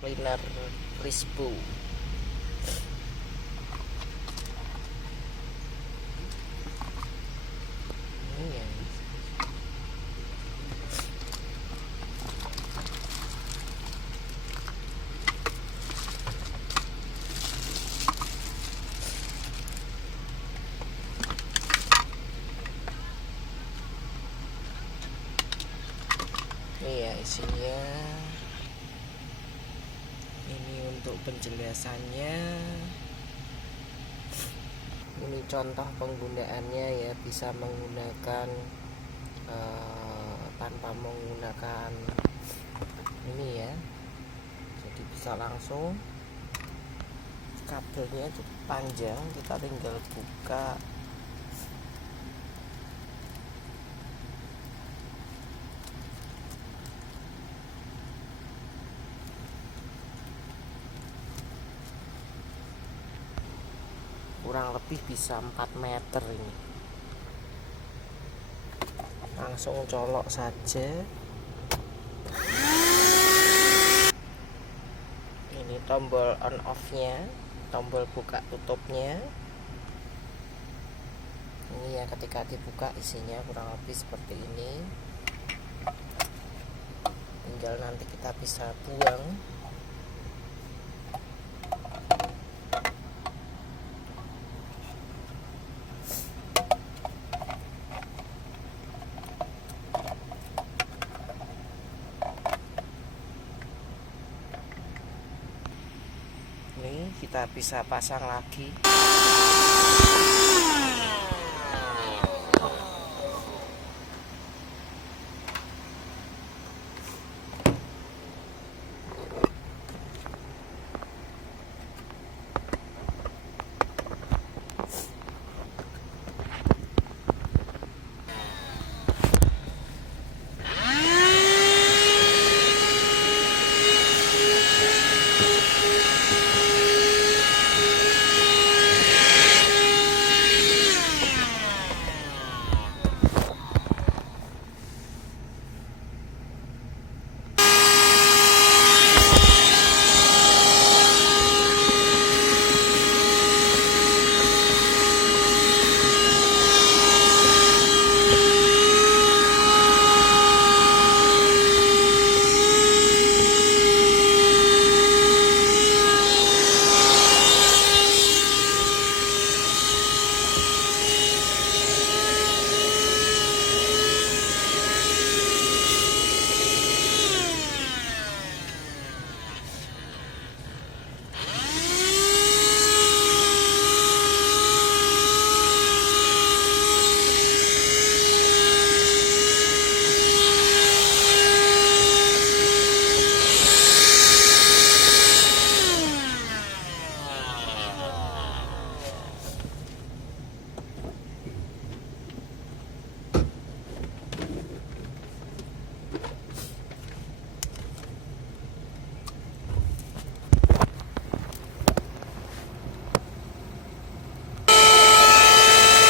cleaner Crispo. Ini ya. Ini ya isinya. Ini untuk penjelasannya. Ini contoh penggunaannya ya, bisa menggunakan tanpa menggunakan ini ya. Jadi bisa langsung, kabelnya cukup panjang, kita tinggal buka. Kurang lebih bisa 4 meter ini. Langsung colok saja. Ini tombol on off nya, tombol buka tutupnya. Ini ya, ketika dibuka isinya kurang lebih seperti ini. Tinggal nanti kita bisa buang. Ini kita bisa pasang lagi.